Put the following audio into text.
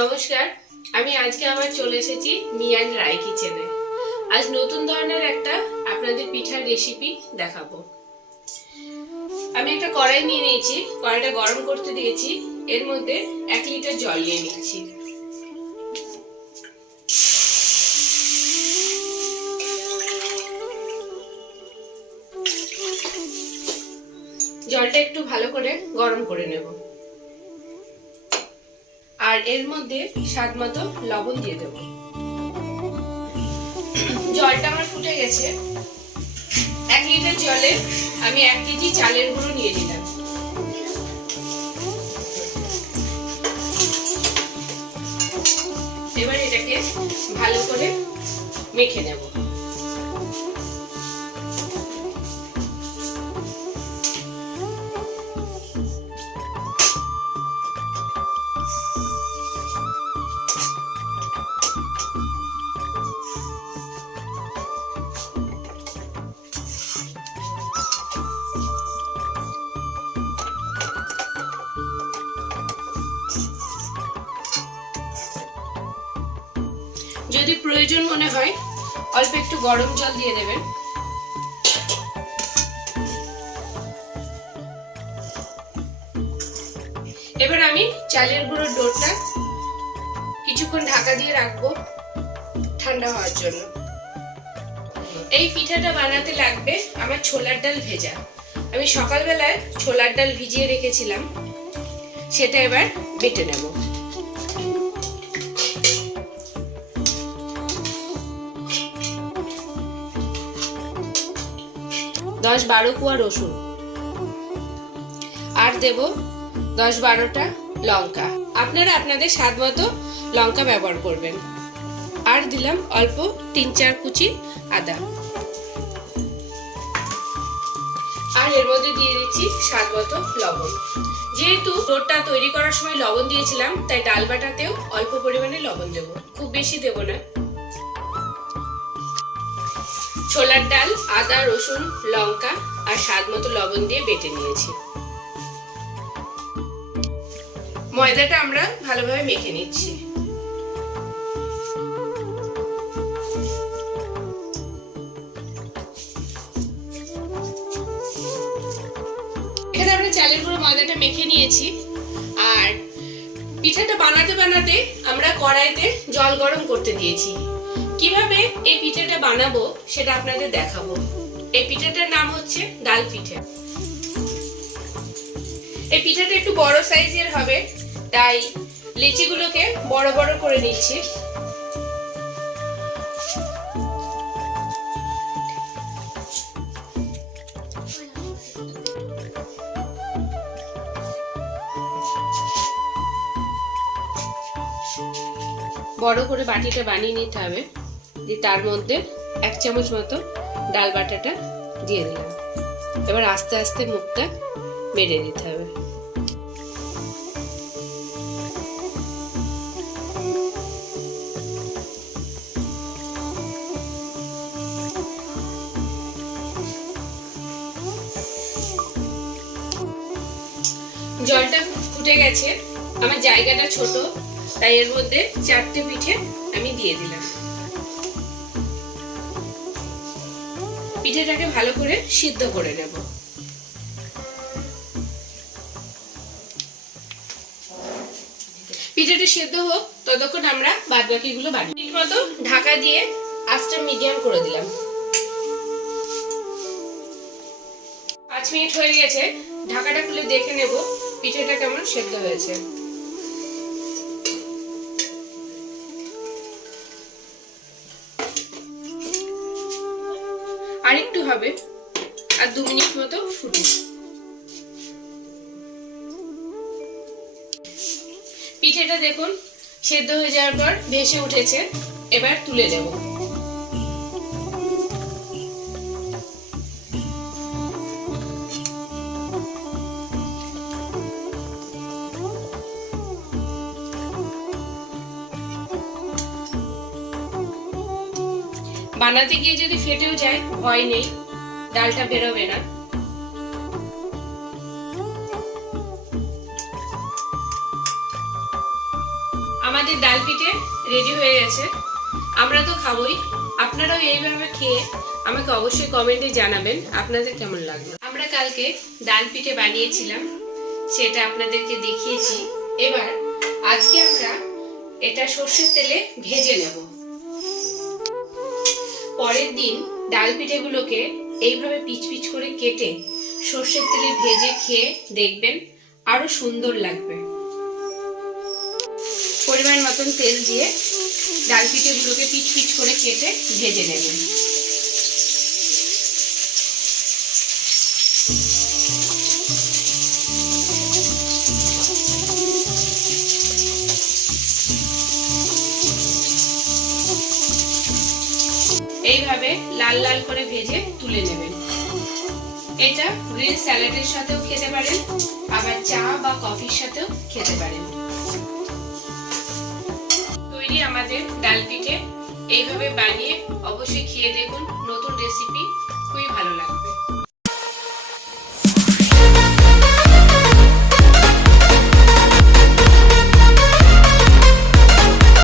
নমস্কার, আমি আজকে আবার চলে এসেছি মিয়ান রায় কিচেনে। আজ নতুন ধরনের একটা আপনাদের পিঠার রেসিপি দেখাবো। আমি একটা কড়াই নিয়ে নিয়েছি, কড়াইটা গরম করতে দিয়েছি। এর মধ্যে 1 লিটার জল নিয়ে নিচ্ছি। জলটা একটু ভালো করে গরম করে নেব। আর এর মধ্যে স্বাদ মতো লবণ দিয়ে দেব। জলটা আমার ফুটে গেছে। 1 লিটার জলে আমি 1 কেজি চালের গুঁড়ো নিয়ে নিলাম। এবার এটাকে ভালো করে মেখে নেব। যদি প্রয়োজন মনে হয় অল্প একটু গরম জল দিয়ে দেবেন। এবার আমি চালের গুঁড়োর ডোটা কিছুক্ষণ ঢাকা দিয়ে রাখবো ঠান্ডা হওয়ার জন্য। এই পিঠাটা বানাতে লাগবে আমার ছোলার ডাল ভেজা। আমি সকালবেলায় ছোলার ডাল ভিজিয়ে রেখেছিলাম, সেটা এবার বেটে নেব। দশ 12 কোয়া রসুন, আর দেব 10-12টা লঙ্কা। আপনারা আপনাদের স্বাদ মতো লঙ্কা ব্যবহার করবেন। আর দিলাম অল্প 3-4 কুচি আদা। আর এর মধ্যে দিয়ে দিচ্ছি স্বাদ মতো লবণ। যেহেতু ডোটা তৈরি করার সময় লবণ দিয়েছিলাম, তাই ডাল বাটাতেও অল্প পরিমাণে লবণ দেব, খুব বেশি দেব না। ছোলার ডাল, আদা, রসুন, লঙ্কা আর স্বাদ মতো লবণ দিয়ে বেটে নিয়েছি। ময়দাটা আমরা ভালোভাবে মেখে নিচ্ছি। এখানে আমরা চালের গুঁড়ো ময়দাটা মেখে নিয়েছি। আর পিঠাটা বানাতে বানাতে আমরা কড়াইতে জল গরম করতে দিয়েছি। কিভাবে এই পিঠাটা বানাবো সেটা আপনাদের দেখাবো। এই পিঠাটার নাম হচ্ছে ডাল পিঠে। এই পিঠাটা একটু বড় সাইজের হবে, তাই লিচিগুলোকে বড় বড় করে নিচ্ছি। বড় করে বাটিটা বানিয়ে নিতে হবে। দিয়ে তার মধ্যে 1 চামচ মতো ডাল বাটাটা দিয়ে দিলাম। এবার আস্তে আস্তে মুখটা মেরে দিতে হবে। জলটা ফুটে গেছে। আমার জায়গাটা ছোট, তাই এর মধ্যে 4টে পিঠে আমি দিয়ে দিলাম। পিঠেটাকে ভালো করে সিদ্ধ করে নেব। পিঠেটা সিদ্ধ হোক, ততক্ষণ আমরা বাদবাকিগুলো বানিয়ে মিনিট মতো ঢাকা দিয়ে আঁচটা মিডিয়াম করে দিলাম। 5 মিনিট হয়ে গেছে। ঢাকাটা খুলে দেখে নেব পিঠেটা কেমন সেদ্ধ হয়েছে। আরেকটু হবে, আর 2 মিনিট মতো ফুটবে। পিঠেটা দেখুন সেদ্ধ হয়ে যাওয়ার পর ভেসে উঠেছে। এবার তুলে দেব। বানাতে গিয়ে যদি ফেটেও যায় ভয় নেই, ডালটা বেরোবে না। আমার আমাদের ডাল পিঠে রেডি হয়ে গেছে। আমরা তো খাবোই, আপনারাও এইভাবে খেয়ে আমাকে অবশ্যই কমেন্টে জানাবেন আপনাদের কেমন লাগলো। আমরা কালকে ডাল পিঠে বানিয়েছিলাম, সেটা আপনাদেরকে দেখিয়েছি। এবার আজকে আমরা এটা সর্ষের তেলে ভেজে নেব। পরের দিন ডাল পিঠেগুলোকে এইভাবে পিচ পিচ করে কেটে সর্ষের তেলে ভেজে খেয়ে দেখবেন, আরো সুন্দর লাগবে। পরিমাণ মতন তেল দিয়ে ডাল পিঠেগুলোকে পিচ পিচ করে কেটে ভেজে নেবেন। এইভাবে লাল লাল করে ভেজে তুলে নেবেন। এটা গ্রিন স্যালাডের সাথেও খেতে পারেন, আবার চা বা কফির সাথেও খেতে পারেন। তৈরি আমাদের ডাল পিঠে। এইভাবে বানিয়ে অবশ্যই খেয়ে দেখুন, নতুন রেসিপি, খুবই ভালো লাগবে।